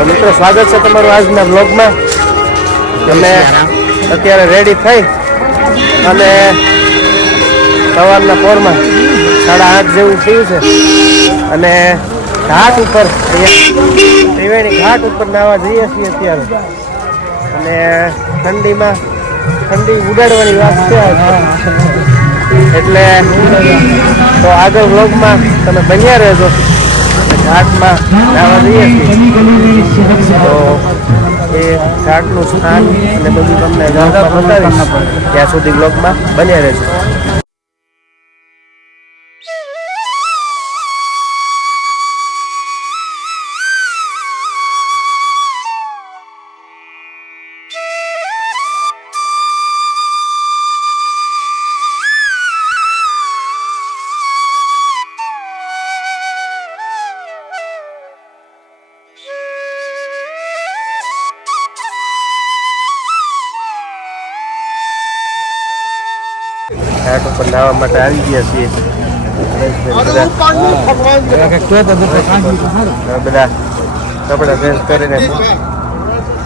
તો મિત્રો સ્વાગત છે તમારું આજના બ્લોગમાં. અમે અત્યારે રેડી થઈ અને સવારના પોરમાં 8:30 જેવું થયું છે અને ઘાટ ઉપર ત્રિવેણી ઘાટ ઉપર નાવા જઈએ છીએ અત્યારે. અને ઠંડી ઉડાડવાની વાત છે એટલે તો આગળ બ્લોગમાં તમે બન્યા રહેજો. ઘાટમાં નાવા જઈએ છીએ તો એ ઘાટનું સ્થાન અને બધું તમને બતાવીશ. ત્યાં સુધી બ્લોગમાં બન્યા રહેજો. ઘાટ ઉપર નાવા માટે આવી ગયા છીએ. બધા કપડા ચેન્જ કરીને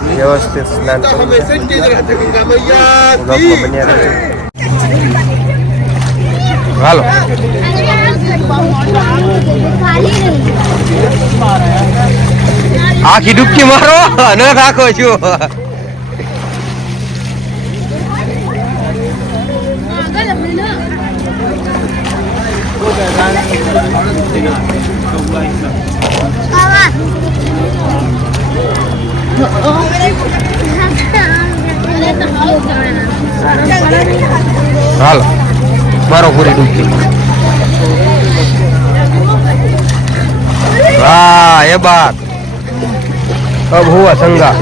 વ્યવસ્થિત સ્નાન બન્યા રહે. હાલો આખી ડૂબકી મારો ન રાખો છું. હાલો મારો પૂરી ડૂબકી. વાહ એ બાત અબ હુઆ સંગા.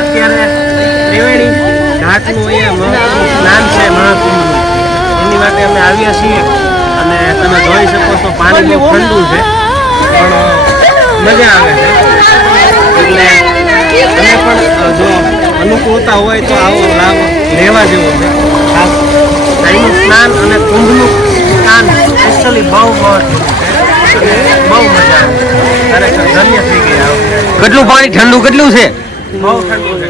અત્યારે ત્રિવેણી ઘાટનું અહીંયા સ્નાન છે મહાકુંભનું, એની માટે અમે આવ્યા છીએ. અને તમે જોઈ શકો છો પાણી બહુ ઠંડુ છે પણ મજા આવે છે. એટલે તમે પણ જો અનુકૂળતા હોય તો આવો લાભ લેવા જેવો છે. ખાસ અહીંનું સ્નાન અને કુંભનું સ્નાન સ્પેશિયલી બહુ મહત્વનું છે. બહુ મજા આવે, ખરેખર ધન્ય થઈ ગયા. કેટલું પાણી ઠંડુ કેટલું છે? બહુ ઠંડુ છે.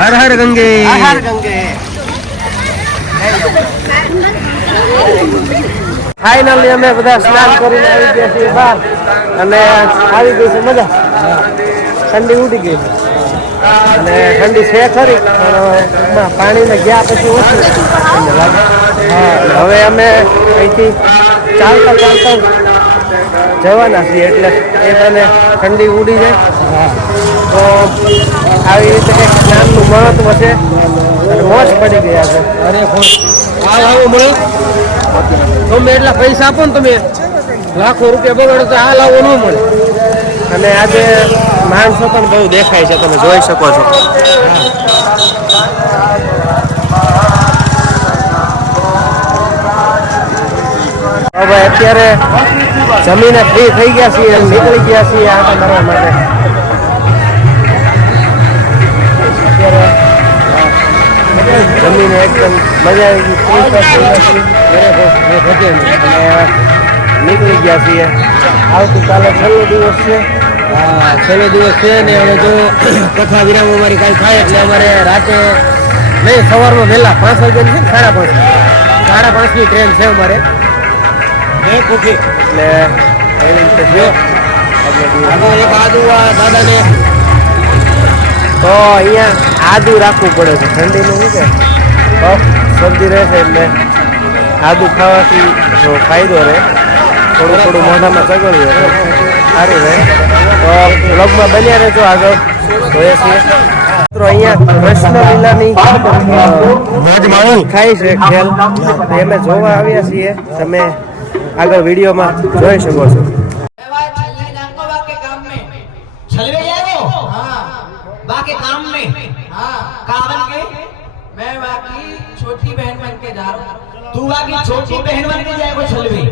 હર હર ગંગે, હર ગંગે. ફાઇનલી અમે બધા સ્નાન કરીને આવી ગયા છીએ બહાર અને આવી ગઈ છે મજા. ઠંડી ઉડી ગઈ અને ઠંડી છે ખરી પણ પાણીમાં ગયા પછી ઓછું લાગે. હવે અમે અહીંથી ચાલતા જવાના છીએ એટલે એ તને ઠંડી ઉડી જાય. તો આવી રીતે કંઈક સ્નાનનું મહત્વ છે અને મોજ પડી ગયા છે. અરે આવો મળે તમે એટલા પૈસા આપો ને, તમે લાખો રૂપિયા બગાડો તો આ લાવો ન મળે. અને આજે માણસો પણ બહુ દેખાય છે, તમે જોઈ શકો છો. હવે અત્યારે જમીને ફ્રી થઈ ગયા છીએ, નીકળી ગયા છીએ આટા મારવા માટે. અત્યારે જમીને એકદમ મજા આવી ગઈ અને નીકળી ગયા છીએ. આવતીકાલે છેલ્લો દિવસ છે. હા છેલ્લો દિવસ છે ને હવે જો કથા વિરામ અમારી કાંઈ થાય એટલે અમારે રાતે નહીં સવારમાં વહેલા 5 વાગ્યાની છે, 5:30ની ટ્રેન છે અમારે એટલે એવી રીતે જો એક આદુ દાદાને તો અહીંયા આદુ રાખવું પડે છે. ઠંડીનું શું કે કફ શરદી રહેશે એટલે આદુ ખાવાથી જો ફાયદો રહે, થોડું મોઢામાં ચગળ્યું એટલે સારું રહે. તો બ્લોગમાં બન્યા રહેજો, આગળ જોઈએ છીએ. મિત્રો અહીંયા કૃષ્ણલીલાની ખાઈ છે ખેલ અમે જોવા આવ્યા છીએ. તમે આગળ વિડીયોમાં જોઈ શકો છો. बाके काम में कारण के मैं बाकी छोटी बहन बन के जा रहा हूँ, तू बाकी छोटी बहन बन के जाए वो छलवी।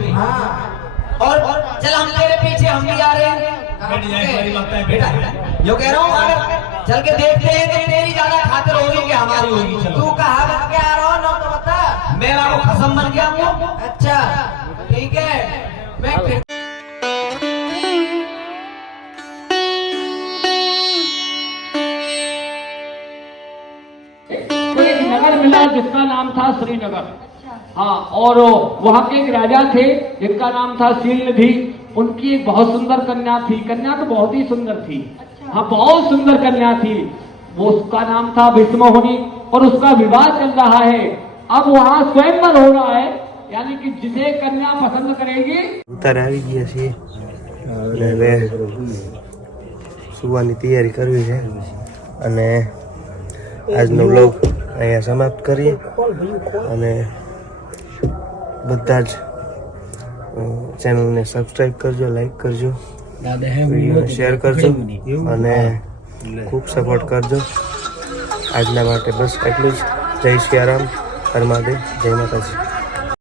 और चल हम तेरे पीछे हम भी आ रहे हैं। बेटा जो कह रहा हूँ अगर चल के देखते हैं कि तेरी ज्यादा खातिर होगी कि हमारी होगी। चलो तू कहाँ बन के आ रहा हो ना तो बता। मैं बाबू खसम बन गया हूँ। अच्छा ठीक है मैं फिर तो एक नगर मिला जिसका नाम था श्रीनगर। हाँ, और वहाँ के एक राजा थे जिनका नाम था शीलनिधि। उनकी एक बहुत सुंदर कन्या थी। कन्या तो बहुत ही सुंदर थी। हाँ, बहुत सुंदर कन्या थी। वो उसका नाम था भीष्ममुनि और उसका विवाह चल रहा है। अब वहाँ स्वयंवर हो रहा है, यानी कि जिसे कन्या पसंद करेगी। ઉતાર આવી ગયા છીએ અને હવે સુવાની તૈયારી કરવી છે અને આજનો વ્લોગ અહીંયા સમાપ્ત કરીએ અને બધા જ ચેનલને સબસ્ક્રાઈબ કરજો, લાઈક કરજો, વિડીયોને શેર કરજો અને ખૂબ સપોર્ટ કરજો. આજના માટે બસ એટલું જ. જય સિયારામ, હર મહાદેવ, જય માતાજી.